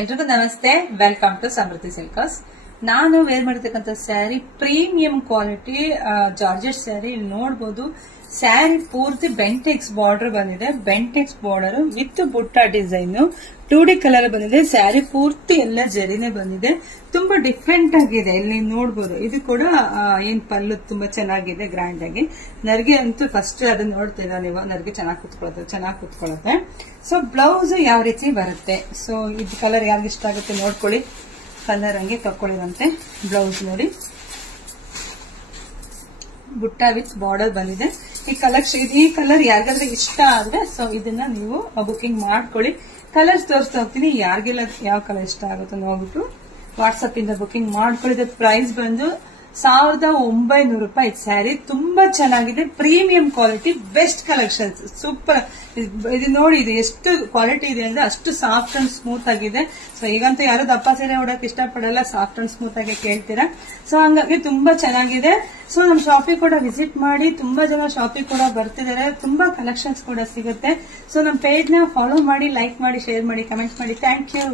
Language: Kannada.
ಎಲ್ರಿಗೂ ನಮಸ್ತೆ. ವೆಲ್ಕಮ್ ಟು ಸಮೃದ್ಧಿ ಸಿಲ್ಕಸ್. ನಾನು ವೇರ್ ಮಾಡಿರ್ತಕ್ಕಂಥ sari premium quality georgette sari. ಇಲ್ಲಿ ನೋಡಬಹುದು ಸ್ಯಾರಿ ಪೂರ್ತಿ ಬೆಂಟೆಕ್ಸ್ ಬಾರ್ಡರ್ ಬಂದಿದೆ. ಬೆಂಟೆಕ್ಸ್ ಬಾರ್ಡರ್ ವಿತ್ ಬುಟ್ಟ ಡಿಸೈನ್ 2D ಕಲರ್ ಬಂದಿದೆ. ಸ್ಯಾರಿ ಪೂರ್ತಿ ಎಲ್ಲ ಜರಿನೇ ಬಂದಿದೆ. ತುಂಬಾ ಡಿಫ್ರೆಂಟ್ ಆಗಿದೆ. ಇಲ್ಲಿ ನೋಡಬಹುದು ಇದು ಕೂಡ ಏನ್ ಪಲ್ಲು ತುಂಬಾ ಚೆನ್ನಾಗಿದೆ, ಗ್ರ್ಯಾಂಡ್ ಆಗಿ. ನರ್ಗೆ ಅಂತೂ ಫಸ್ಟ್ ಅದನ್ನ ನೋಡ್ತೀರಾ ನೀವು, ನರ್ಗೆ ಚೆನ್ನಾಗಿ ಕುತ್ಕೊಳ್ಳುತ್ತೆ. ಸೊ ಬ್ಲೌಸ್ ಯಾವ ರೀತಿ ಬರುತ್ತೆ, ಸೊ ಇದು ಕಲರ್ ಯಾರಿಗೆ ಇಷ್ಟ ಆಗುತ್ತೆ ನೋಡ್ಕೊಳ್ಳಿ. ಕಲರ್ ಹಂಗೆ ತಕ್ಕೊಳ್ಳಿರಂತೆ. ಬ್ಲೌಸ್ ನೋಡಿ, ಬುಟ್ಟ ವಿತ್ ಬಾರ್ಡರ್ ಬಂದಿದೆ. ಈ ಕಲರ್ ಯಾರಿಗಾದ್ರೆ ಇಷ್ಟ ಆದ್ರೆ ಸೊ ಇದನ್ನ ನೀವು ಬುಕಿಂಗ್ ಮಾಡ್ಕೊಳ್ಳಿ. ಕಲರ್ಸ್ ತೋರಿಸ್ತಾ ಹೋಗ್ತೀನಿ. ಯಾರಿಗೆಲ್ಲ ಯಾವ ಕಲರ್ ಇಷ್ಟ ಆಗುತ್ತೆ ನೋಡ್ಬಿಟ್ಟು ವಾಟ್ಸ್ಆಪ್ ಇಂದ ಬುಕಿಂಗ್ ಮಾಡ್ಕೊಳ್ಳಿ. ಇದರ ಪ್ರೈಸ್ ಬಂದು 1900 ರೂಪಾಯಿ. ಸ್ಯಾರಿ ತುಂಬಾ ಚೆನ್ನಾಗಿದೆ, premium quality, best collections, super. ಇದು ನೋಡಿ, ಇದು ಎಷ್ಟು ಕ್ವಾಲಿಟಿ ಇದೆ ಅಂದ್ರೆ ಅಷ್ಟು ಸಾಫ್ಟ್ ಅಂಡ್ ಸ್ಮೂತ್ ಆಗಿದೆ. ಸೊ ಈಗಂತೂ ಯಾರು ದಪ್ಪ ಸೀರೆ ಉಡಕ್ ಇಷ್ಟಪಡಲ್ಲ, ಸಾಫ್ಟ್ ಅಂಡ್ ಸ್ಮೂತ್ ಆಗಿ ಕೇಳ್ತೀರಾ. ಸೊ ಹಂಗಾಗಿ ತುಂಬಾ ಚೆನ್ನಾಗಿದೆ. ಸೊ ನಮ್ ಶಾಪಿಗೆ ಕೂಡ ವಿಸಿಟ್ ಮಾಡಿ. ತುಂಬಾ ಜನ ಶಾಪಿಗೆ ಕೂಡ ಬರ್ತಿದ್ದಾರೆ. ತುಂಬಾ ಕಲೆಕ್ಷನ್ಸ್ ಕೂಡ ಸಿಗುತ್ತೆ. ಸೊ ನಮ್ ಪೇಜ್ ನ ಫಾಲೋ ಮಾಡಿ, ಲೈಕ್ ಮಾಡಿ, ಶೇರ್ ಮಾಡಿ, ಕಮೆಂಟ್ ಮಾಡಿ. Thank you.